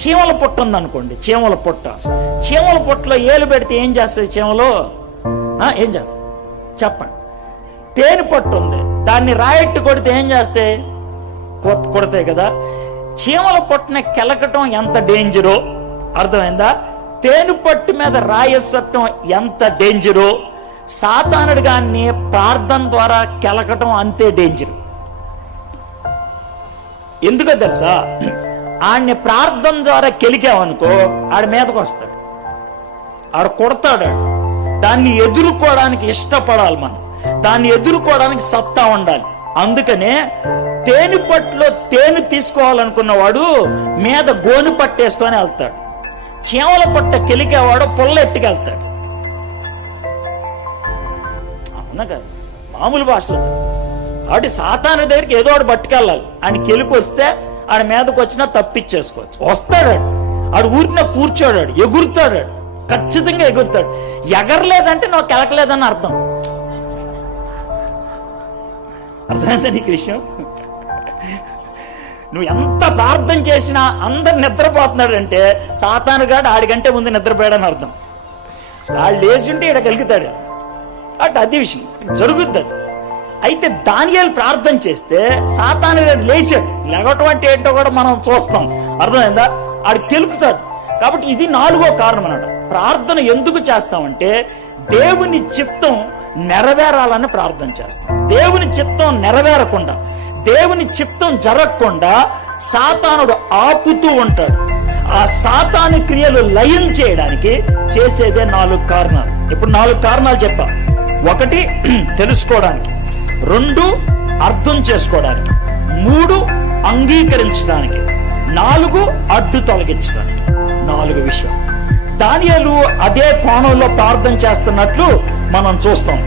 చీమల పొట్ట ఉందనుకోండి, చీమల పొట్టలో ఏలు పెడితే ఏం చేస్తుంది చీమలు? ఏం చేస్తుంది చెప్పండి? తేనె పట్టు ఉంది, దాన్ని రాయట్టు కొడితే ఏం చేస్తాయి? కొడతాయి కదా. చీమల పొట్టుని కెలకటం ఎంత డేంజరో అర్థమైందా? తేనె పట్టు మీద రాయసత్వం ఎంత డేంజరో, సాతానుడు గాన్ని ప్రార్థన ద్వారా కెలకటం అంతే డేంజర్. ఎందుకో తెలుసా? ఆడిని ప్రార్థన ద్వారా కెలికామనుకో ఆడి మీదకు వస్తాడు, ఆడు కొడతాడు. దాన్ని ఎదుర్కోవడానికి ఇష్టపడాలి మనం, దాన్ని ఎదుర్కోవడానికి సత్తా ఉండాలి. అందుకనే తేనె పట్టులో తేనె తీసుకోవాలనుకున్నవాడు మీద గోను పట్టేసుకొని వెళ్తాడు, చీమల పట్ట కెలికేవాడు పుల్ల ఎట్టుకెళ్తాడు. అవునా కదా? మామూలు భాషలో. కాబట్టి సాతాను దగ్గరికి ఏదో ఒకటి పట్టుకెళ్ళాలి. ఆయన కెలికి వస్తే ఆడ మీదకి వచ్చినా తప్పించేసుకోవచ్చు. వస్తాడు ఆడు ఊరిన కూర్చోడాడు, ఎగురుతాడు, ఖచ్చితంగా ఎగురుతాడు. ఎగరలేదంటే నువ్వు కెలకలేదని అర్థం. అర్థమైందా నీకు విషయం? నువ్వు ఎంత ప్రార్థన చేసినా అందరు నిద్రపోతున్నాడు అంటే సాతానుగాడు ఆడికంటే ముందు నిద్రపోయాడని అర్థం. వాళ్ళు లేచి ఉంటే ఇక్కడ కలుగుతాడు. అటు అది విషయం జరుగుద్ది. అయితే దానియేలు ప్రార్థన చేస్తే సాతానుగాడు లేచాడు. లేవటం అంటే ఏంటో కూడా మనం చూస్తాం. అర్థమైందా? ఆడు కెలుకుతాడు. కాబట్టి ఇది 4వ కారణం అన్నమాట. ప్రార్థన ఎందుకు చేస్తామంటే దేవుని చిత్తం నెరవేరాలని ప్రార్థన చేస్తాం. దేవుని చిత్తం నెరవేరకుండా, దేవుని చిత్తం జరగకుండా సాతానుడు ఆపుతూ ఉంటాడు. ఆ సాతాను క్రియలు లయం చేయడానికి చేసేదే 4 కారణాలు. ఇప్పుడు 4 కారణాలు చెప్పా. 1 తెలుసుకోవడానికి, 2 అర్థం చేసుకోవడానికి, 3 అంగీకరించడానికి, 4 అడ్డు తొలగించడానికి. 4 విషయం. దానియేలు అదే కోణంలో ప్రార్థన చేస్తున్నట్లు మనం చూస్తాం.